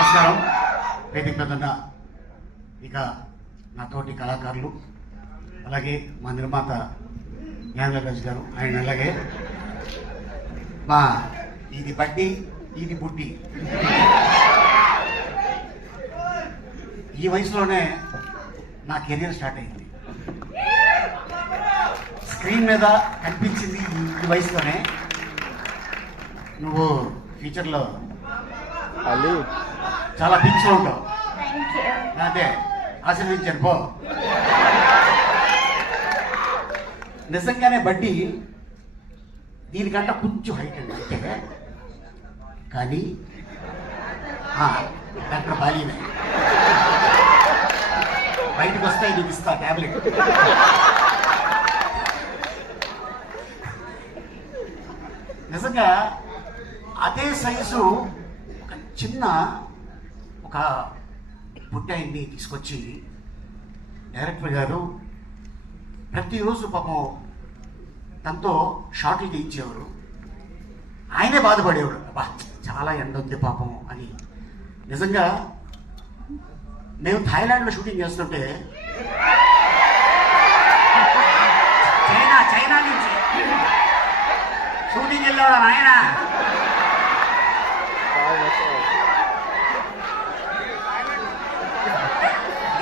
నమస్కారం. వేదిక మీద ఉన్న ఇక నా తోటి కళాకారులు, అలాగే మా నిర్మాత జ్ఞానరాజు గారు, ఆయన అలాగే మా ఇది బట్టి ఇది బుట్టి. ఈ వయసులోనే నా కెరీర్ స్టార్ట్ అయింది. స్క్రీన్ మీద కనిపించింది ఈ వయసులోనే. నువ్వు ఫ్యూచర్లో చాలా పిచ్లో ఉంటావు. అదే ఆశీర్వదించాను పో. నిజంగానే బడ్డీ దీనికంటే కొంచెం హైట్ అండి అంటే, కానీ డాక్టర్ బాలీనే బయటకు వస్తాయి, నీకు ఇస్తా ట్యాబ్లెట్. నిజంగా అదే సైజు ఒక చిన్న ఒక బుట్టాయిని తీసుకొచ్చి డైరెక్టర్ గారు ప్రతిరోజు పాపం తనతో షార్ట్లు తీయించేవారు. ఆయనే బాధపడేవాడు, అబ్బా చాలా ఎండ ఉంది పాపం అని. నిజంగా మేము థాయిలాండ్లో షూటింగ్ చేస్తుంటే చైనా నుంచి షూటింగ్ వెళ్ళేవాడు ఆయన.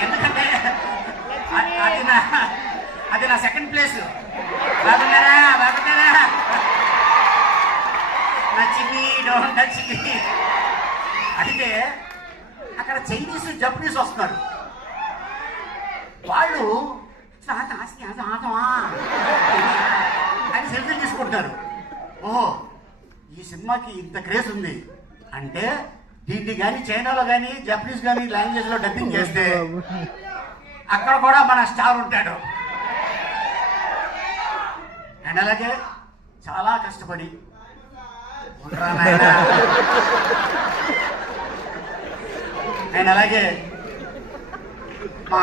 ఎందుకంటే అది నా సెకండ్ ప్లేస్. బాగున్నారా నచ్చింది డోంట్ నచ్చింది. అయితే అక్కడ చైనీస్ జపనీస్ వస్తున్నారు. వాళ్ళు అని సెల్ఫీలు తీసుకుంటారు. ఓహో, ఈ సినిమాకి ఇంత క్రేజ్ ఉంది అంటే దీన్ని కానీ చైనాలో కానీ జపనీస్ కానీ లాంగ్వేజ్లో డబ్బింగ్ చేస్తే అక్కడ కూడా మన స్టార్ ఉంటాడు. అండ్ అలాగే చాలా కష్టపడి అండ్ అలాగే మా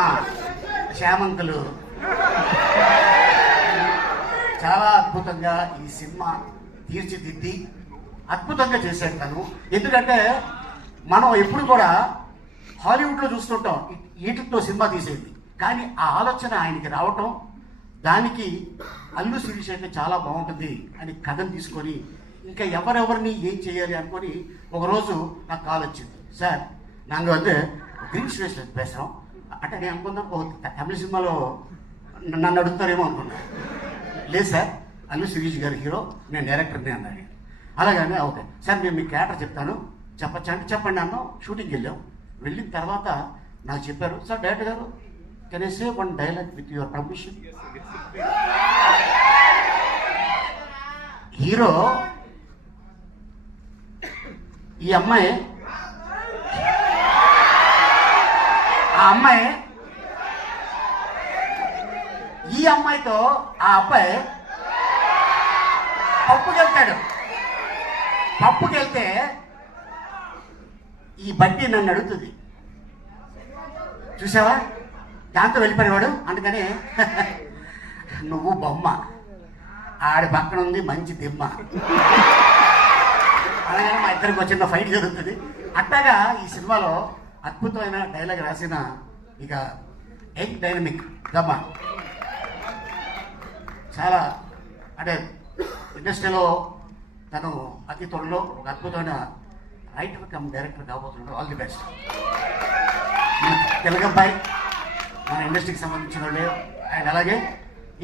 శ్యామంకులు చాలా అద్భుతంగా ఈ సినిమా తీర్చిదిద్ది అద్భుతంగా చేశాడు తను. ఎందుకంటే మనం ఎప్పుడు కూడా హాలీవుడ్లో చూస్తుంటాం వీటితో సినిమా తీసేది, కానీ ఆ ఆలోచన ఆయనకి రావటం, దానికి అల్లు శిరీష్ అయితే చాలా బాగుంటుంది అని కథను తీసుకొని ఇంకా ఎవరెవరిని ఏం చేయాలి అనుకొని ఒకరోజు నాకు కాల్ వచ్చింది. సార్ నాங்கள் வந்து గ్రీన్ స్పేస్ பேசுகிறோம் అంటే నేను అనుకుందాం తమిళ సినిమాలో నన్ను అడుగుతారేమో అనుకున్నా. లేదు సార్, అల్లు శిరీష్ గారు హీరో, నేను డైరెక్టర్ని అన్నాడు. అలాగనే ఓకే సార్, నేను మీకు క్యారెక్టర్ చెప్తాను చెప్పచ్చా అంటే చెప్పండి అన్నాం. షూటింగ్కి వెళ్ళాం. వెళ్ళిన తర్వాత నాకు చెప్పారు, సార్ డైరెక్టర్ గారు can I say one dialogue with your permission. Hero ఈ అమ్మాయి, ఆ అమ్మాయి ఈ అమ్మాయితో ఆ అబ్బాయి పప్పుకెళ్తాడు. పప్పుకెళ్తే ఈ బడ్డీ నన్ను అడుగుతుంది, చూసావా దాంతో వెళ్ళిపోయేవాడు. అందుకని నువ్వు బొమ్మ, ఆడి పక్కన ఉంది మంచి దిమ్మ. అలాగే మా ఇద్దరికి వచ్చిన ఫైట్ జరుగుతుంది. అట్లాగా ఈ సినిమాలో అద్భుతమైన డైలాగ్ రాసిన ఇక యంగ్ డైనమిక్ దమ్మ. చాలా అంటే ఇండస్ట్రీలో తను అతి త్వరలో ఒక అద్భుతమైన రైటర్ కమ్ డైరెక్టర్ కాబోతున్నాడు. All the best. తెలుగు అబ్బాయి, మన ఇండస్ట్రీకి సంబంధించిన వాళ్ళే. అండ్ అలాగే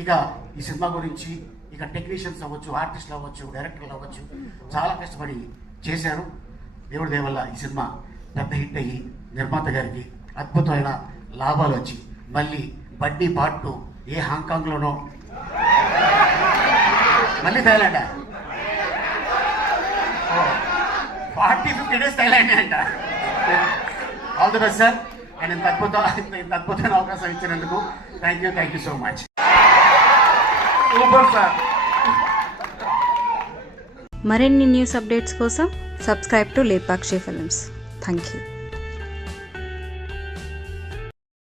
ఇక ఈ సినిమా గురించి ఇక టెక్నీషియన్స్ అవ్వచ్చు, ఆర్టిస్టులు అవ్వచ్చు, డైరెక్టర్లు అవ్వచ్చు, చాలా కష్టపడి చేశారు. దేవుడి దయ వల్ల ఈ సినిమా పెద్ద హిట్ అయ్యి నిర్మాత గారికి అద్భుతమైన లాభాలు వచ్చి మళ్ళీ బడ్డీ పార్ట్ 2 ఏ హాంకాంగ్లోనో, మళ్ళీ థైలాండ్ 40-50 days థైలాండ్ అంట. All the best sir. And ఇంత అద్భుతమైన అవకాశం ఇచ్చినందుకు thank you so much. Super sir. మరిన్ని న్యూస్ అప్డేట్స్ కోసం subscribe to Lepakshi films. Thank you.